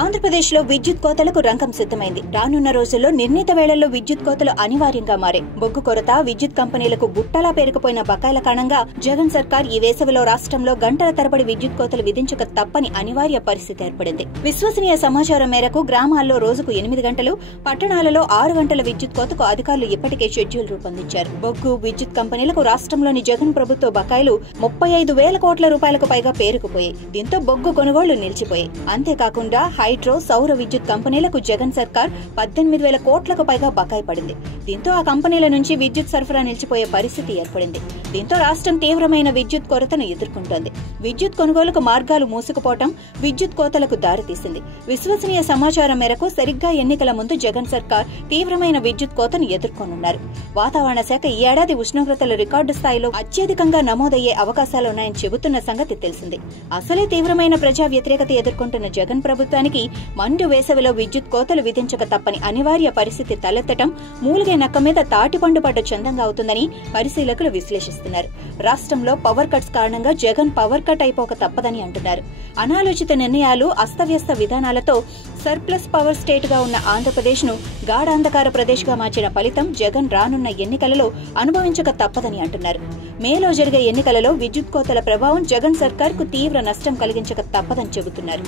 ఆంధ్రప్రదేశ్లో విద్యుత్ కోతలకు రంగం సిద్ధమైంది. రానున్న రోజుల్లో నిర్ణీత వేళల్లో విద్యుత్ కోతలు అనివార్యంగా మారే బొగ్గు కొరత, విద్యుత్ కంపెనీలకు గుట్టలా పేరుకుపోయిన బకాయిల కారణంగా జగన్ సర్కార్ ఈ వేసవిలో రాష్ట్రంలో గంటల తరబడి విద్యుత్ కోతలు విధించక తప్పని అనివార్య పరిస్థితి ఏర్పడింది. విశ్వసనీయ సమాచారం మేరకు గ్రామాల్లో రోజుకు 8 గంటలు, పట్టణాలలో 6 గంటల విద్యుత్ కోతకు అధికారులు ఇప్పటికే షెడ్యూల్ రూపొందించారు. బొగ్గు, విద్యుత్ కంపెనీలకు రాష్ట్రంలోని జగన్ ప్రభుత్వ బకాయిలు 35,000 కోట్ల రూపాయలకు పైగా పేరుకుపోయాయి. దీంతో బొగ్గు కొనుగోళ్లు నిలిచిపోయాయి. అంతేకాకుండా హైడ్రో, సౌర విద్యుత్ కంపెనీలకు జగన్ సర్కార్ 18,000 కోట్లకు పైగా బకాయి పడింది. దీంతో ఆ కంపెనీల నుంచి విద్యుత్ సరఫరా నిలిచిపోయే పరిస్థితి ఏర్పడింది. దీంతో రాష్ట్రం తీవ్రమైన విద్యుత్ కొరతను ఎదుర్కొంటోంది. విద్యుత్ కొనుగోలుకు మార్గాలు మూసుకుపోవడం విద్యుత్ కోతలకు దారితీసింది. విశ్వసనీయ సమాచారం మేరకు సరిగ్గా ఎన్నికల ముందు జగన్ సర్కార్ తీవ్రమైన విద్యుత్ కోతను ఎదుర్కొనున్నారు. వాతావరణ శాఖ ఈ ఏడాది ఉష్ణోగ్రతలు రికార్డు స్థాయిలో అత్యధికంగా నమోదయ్యే అవకాశాలున్నాయని చెబుతున్న సంగతి తెలిసింది. అసలే తీవ్రమైన ప్రజా వ్యతిరేకత ఎదుర్కొంటున్న జగన్ ప్రభుత్వానికి మండు వేసవిలో విద్యుత్ కోతలు విధించక తప్పని అనివార్య పరిస్థితి తలెత్తడం మూలిగే నక్క మీద తాటిపండు పడ్డ చందంగా అవుతుందని పరిశీలకులు విశ్లేషిస్తున్నారు. రాష్ట్రంలో పవర్ కట్స్ కారణంగా జగన్ పవర్ కట్ అయిపోక తప్పదని అంటున్నారు. అనాలోచిత నిర్ణయాలు, అస్తవ్యస్త విధానాలతో సర్ప్లస్ పవర్ స్టేట్ గా ఉన్న ఆంధ్రప్రదేశ్ ను గాఢాంధకార ప్రదేశ్ గా మార్చిన ఫలితం జగన్ రానున్న ఎన్నికలలో అనుభవించక తప్పదని అంటున్నారు. మేలో జరిగే ఎన్నికలలో విద్యుత్ కోతల ప్రభావం జగన్ సర్కార్ కు తీవ్ర నష్టం కలిగించక తప్పదని చెబుతున్నారు.